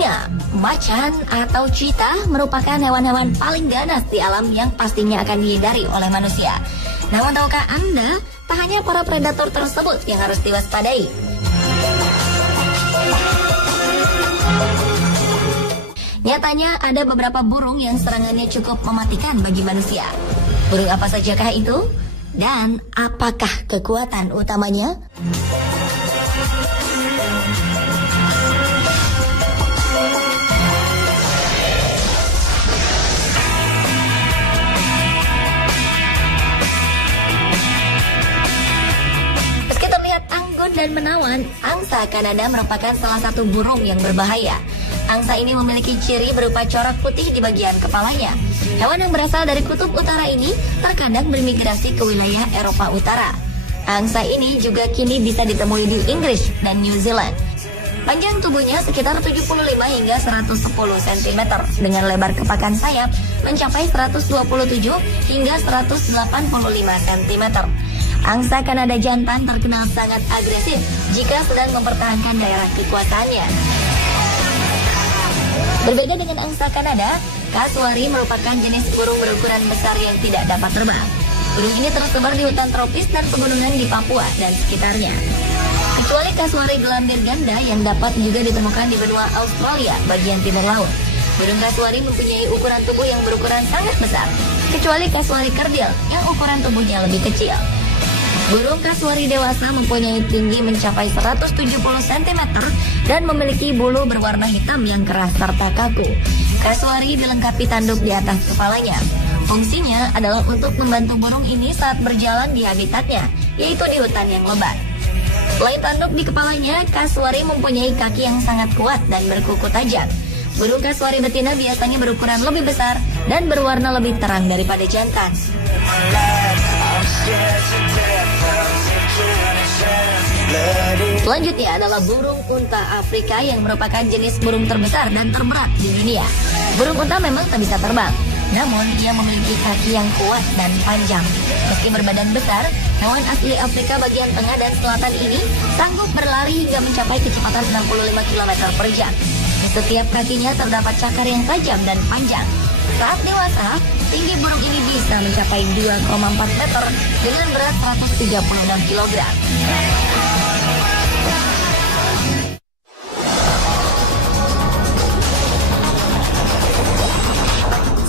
Singa, macan, atau cheetah merupakan hewan-hewan paling ganas di alam yang pastinya akan dihindari oleh manusia. Namun tahukah Anda, tak hanya para predator tersebut yang harus diwaspadai. Nyatanya ada beberapa burung yang serangannya cukup mematikan bagi manusia. Burung apa sajakah itu? Dan apakah kekuatan utamanya? Meski terlihat anggun dan menawan, angsa Kanada merupakan salah satu burung yang berbahaya. Angsa ini memiliki ciri berupa corak putih di bagian kepalanya. Hewan yang berasal dari kutub utara ini terkadang bermigrasi ke wilayah Eropa Utara. Angsa ini juga kini bisa ditemui di Inggris dan New Zealand. Panjang tubuhnya sekitar 75 hingga 110 cm dengan lebar kepakan sayap mencapai 127 hingga 185 cm. Angsa Kanada jantan terkenal sangat agresif jika sedang mempertahankan daerah kekuasaannya. Berbeda dengan angsa Kanada, kasuari merupakan jenis burung berukuran besar yang tidak dapat terbang. Burung ini tersebar di hutan tropis dan pegunungan di Papua dan sekitarnya. Kecuali kasuari gelambir ganda yang dapat juga ditemukan di benua Australia bagian timur laut. Burung kasuari mempunyai ukuran tubuh yang berukuran sangat besar, kecuali kasuari kerdil yang ukuran tubuhnya lebih kecil. Burung kasuari dewasa mempunyai tinggi mencapai 170 cm dan memiliki bulu berwarna hitam yang keras serta kaku. Kasuari dilengkapi tanduk di atas kepalanya. Fungsinya adalah untuk membantu burung ini saat berjalan di habitatnya, yaitu di hutan yang lebat. Selain tanduk di kepalanya, kasuari mempunyai kaki yang sangat kuat dan berkuku tajam. Burung kasuari betina biasanya berukuran lebih besar dan berwarna lebih terang daripada jantan. Selanjutnya adalah burung unta Afrika yang merupakan jenis burung terbesar dan terberat di dunia. Burung unta memang tak bisa terbang, namun ia memiliki kaki yang kuat dan panjang. Meski berbadan besar, hewan asli Afrika bagian tengah dan selatan ini sanggup berlari hingga mencapai kecepatan 65 km per jam. Di setiap kakinya terdapat cakar yang tajam dan panjang. Saat dewasa, tinggi burung ini bisa mencapai 2,4 meter dengan berat 136 kg.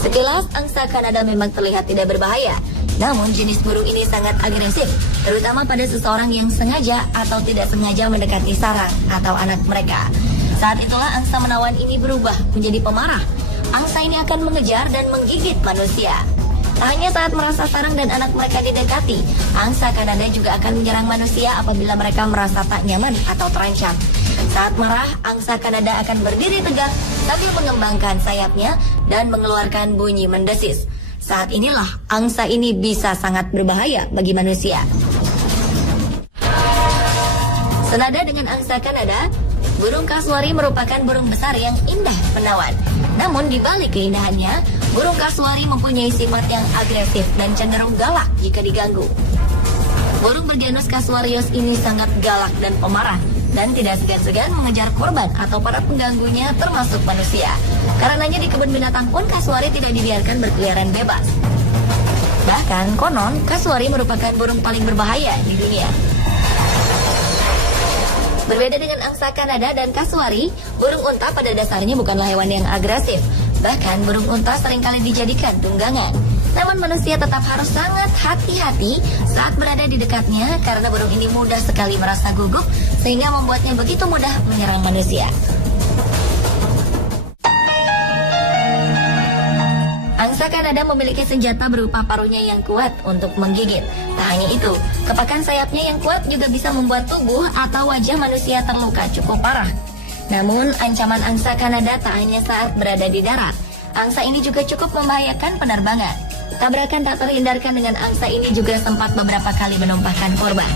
Sekilas, angsa Kanada memang terlihat tidak berbahaya. Namun jenis burung ini sangat agresif, terutama pada seseorang yang sengaja atau tidak sengaja mendekati sarang atau anak mereka. Saat itulah angsa menawan ini berubah menjadi pemarah. Angsa ini akan mengejar dan menggigit manusia. Tak hanya saat merasa sarang dan anak mereka didekati, angsa Kanada juga akan menyerang manusia apabila mereka merasa tak nyaman atau terancam. Saat marah, angsa Kanada akan berdiri tegak sambil mengembangkan sayapnya dan mengeluarkan bunyi mendesis. Saat inilah angsa ini bisa sangat berbahaya bagi manusia. Senada dengan angsa Kanada, burung kasuari merupakan burung besar yang indah menawan. Namun di balik keindahannya, burung kasuari mempunyai sifat yang agresif dan cenderung galak jika diganggu. Burung bergenus Casuarius ini sangat galak dan pemarah, dan tidak segan-segan mengejar korban atau para pengganggunya termasuk manusia. Karenanya di kebun binatang pun kasuari tidak dibiarkan berkeliaran bebas. Bahkan konon kasuari merupakan burung paling berbahaya di dunia. Berbeda dengan angsa Kanada dan kasuari, burung unta pada dasarnya bukanlah hewan yang agresif. Bahkan burung unta seringkali dijadikan tunggangan. Namun manusia tetap harus sangat hati-hati saat berada di dekatnya karena burung ini mudah sekali merasa gugup sehingga membuatnya begitu mudah menyerang manusia. Angsa Kanada memiliki senjata berupa paruhnya yang kuat untuk menggigit. Tak hanya itu, kepakan sayapnya yang kuat juga bisa membuat tubuh atau wajah manusia terluka cukup parah. Namun, ancaman angsa Kanada tak hanya saat berada di darat. Angsa ini juga cukup membahayakan penerbangan. Tabrakan tak terhindarkan dengan angsa ini juga sempat beberapa kali menumpahkan korban.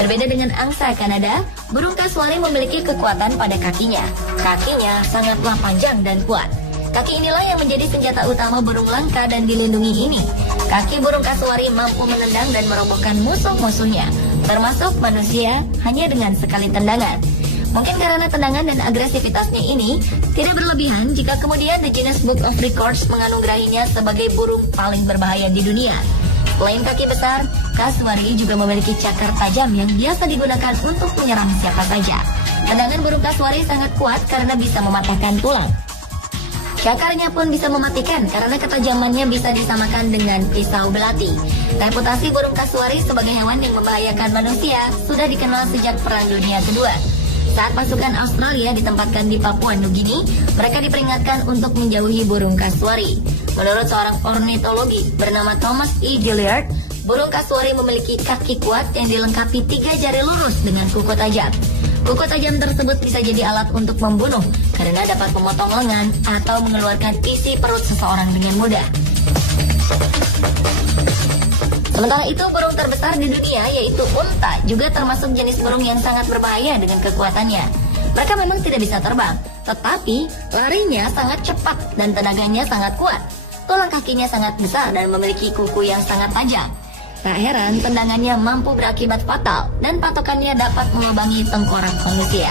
Berbeda dengan angsa Kanada, burung kasuari memiliki kekuatan pada kakinya. Kakinya sangatlah panjang dan kuat. Kaki inilah yang menjadi senjata utama burung langka dan dilindungi ini. Kaki burung kasuari mampu menendang dan merobohkan musuh-musuhnya. termasuk manusia hanya dengan sekali tendangan. Mungkin karena tendangan dan agresivitasnya ini tidak berlebihan jika kemudian The Guinness Book of Records menganugerahinya sebagai burung paling berbahaya di dunia. Selain kaki besar, kasuari juga memiliki cakar tajam yang biasa digunakan untuk menyerang siapa saja. Tendangan burung kasuari sangat kuat karena bisa mematahkan tulang. Cakarnya pun bisa mematikan karena ketajamannya bisa disamakan dengan pisau belati. Reputasi burung kasuari sebagai hewan yang membahayakan manusia sudah dikenal sejak Perang Dunia Kedua. Saat pasukan Australia ditempatkan di Papua Nugini, mereka diperingatkan untuk menjauhi burung kasuari. Menurut seorang ornitologi bernama Thomas E. Gilliard, burung kasuari memiliki kaki kuat yang dilengkapi 3 jari lurus dengan kuku tajam. Kuku tajam tersebut bisa jadi alat untuk membunuh karena dapat memotong lengan atau mengeluarkan isi perut seseorang dengan mudah. Sementara itu, burung terbesar di dunia yaitu unta juga termasuk jenis burung yang sangat berbahaya dengan kekuatannya. Mereka memang tidak bisa terbang, tetapi larinya sangat cepat dan tenaganya sangat kuat. Tulang kakinya sangat besar dan memiliki kuku yang sangat tajam. Tak heran tendangannya mampu berakibat fatal dan patokannya dapat melubangi tengkorak manusia.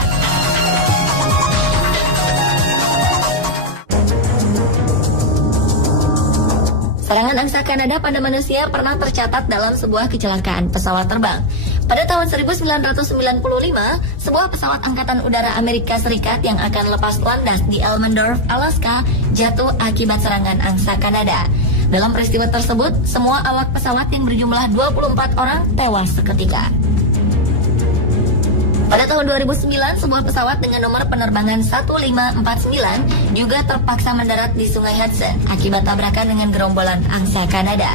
Serangan angsa Kanada pada manusia pernah tercatat dalam sebuah kecelakaan pesawat terbang. Pada tahun 1995, sebuah pesawat Angkatan Udara Amerika Serikat yang akan lepas landas di Elmendorf, Alaska, jatuh akibat serangan angsa Kanada. Dalam peristiwa tersebut, semua awak pesawat yang berjumlah 24 orang tewas seketika. Pada tahun 2009, sebuah pesawat dengan nomor penerbangan 1549 juga terpaksa mendarat di Sungai Hudson akibat tabrakan dengan gerombolan angsa Kanada.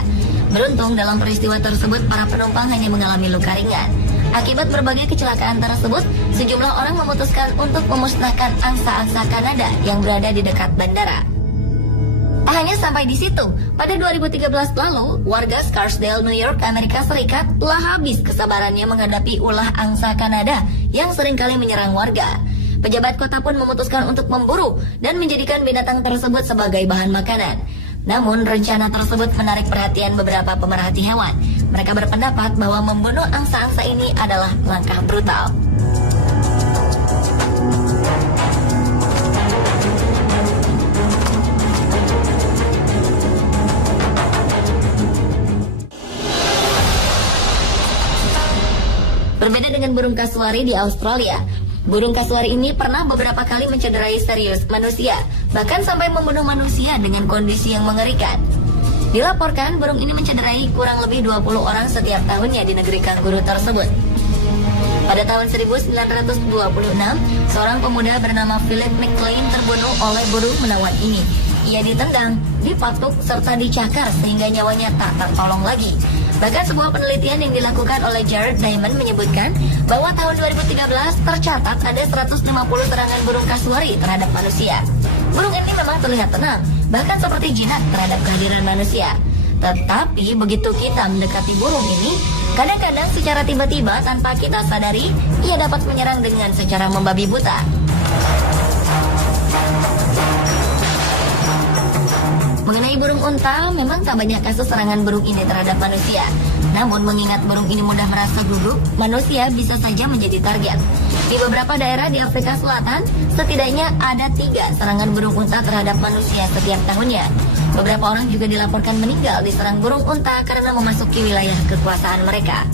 Beruntung dalam peristiwa tersebut para penumpang hanya mengalami luka ringan. Akibat berbagai kecelakaan tersebut, sejumlah orang memutuskan untuk memusnahkan angsa-angsa Kanada yang berada di dekat bandara. Tak hanya sampai di situ, pada 2013 lalu, warga Scarsdale, New York, Amerika Serikat telah habis kesabarannya menghadapi ulah angsa Kanada yang seringkali menyerang warga. Pejabat kota pun memutuskan untuk memburu dan menjadikan binatang tersebut sebagai bahan makanan. Namun, rencana tersebut menarik perhatian beberapa pemerhati hewan. Mereka berpendapat bahwa membunuh angsa-angsa ini adalah langkah brutal. Berbeda dengan burung kasuari di Australia, burung kasuari ini pernah beberapa kali mencederai serius manusia, bahkan sampai membunuh manusia dengan kondisi yang mengerikan. Dilaporkan, burung ini mencederai kurang lebih 20 orang setiap tahunnya di negeri kanguru tersebut. Pada tahun 1926, seorang pemuda bernama Philip McLean terbunuh oleh burung menawan ini. Ia ditendang, dipatuk, serta dicakar sehingga nyawanya tak tertolong lagi. Bahkan sebuah penelitian yang dilakukan oleh Jared Diamond menyebutkan bahwa tahun 2013 tercatat ada 150 serangan burung kasuari terhadap manusia. Burung ini memang terlihat tenang, bahkan seperti jinak terhadap kehadiran manusia. Tetapi begitu kita mendekati burung ini, kadang-kadang secara tiba-tiba tanpa kita sadari, ia dapat menyerang dengan secara membabi buta. Mengenai burung unta, memang tak banyak kasus serangan burung ini terhadap manusia. Namun mengingat burung ini mudah merasa gugup, manusia bisa saja menjadi target. Di beberapa daerah di Afrika Selatan, setidaknya ada 3 serangan burung unta terhadap manusia setiap tahunnya. Beberapa orang juga dilaporkan meninggal diserang burung unta karena memasuki wilayah kekuasaan mereka.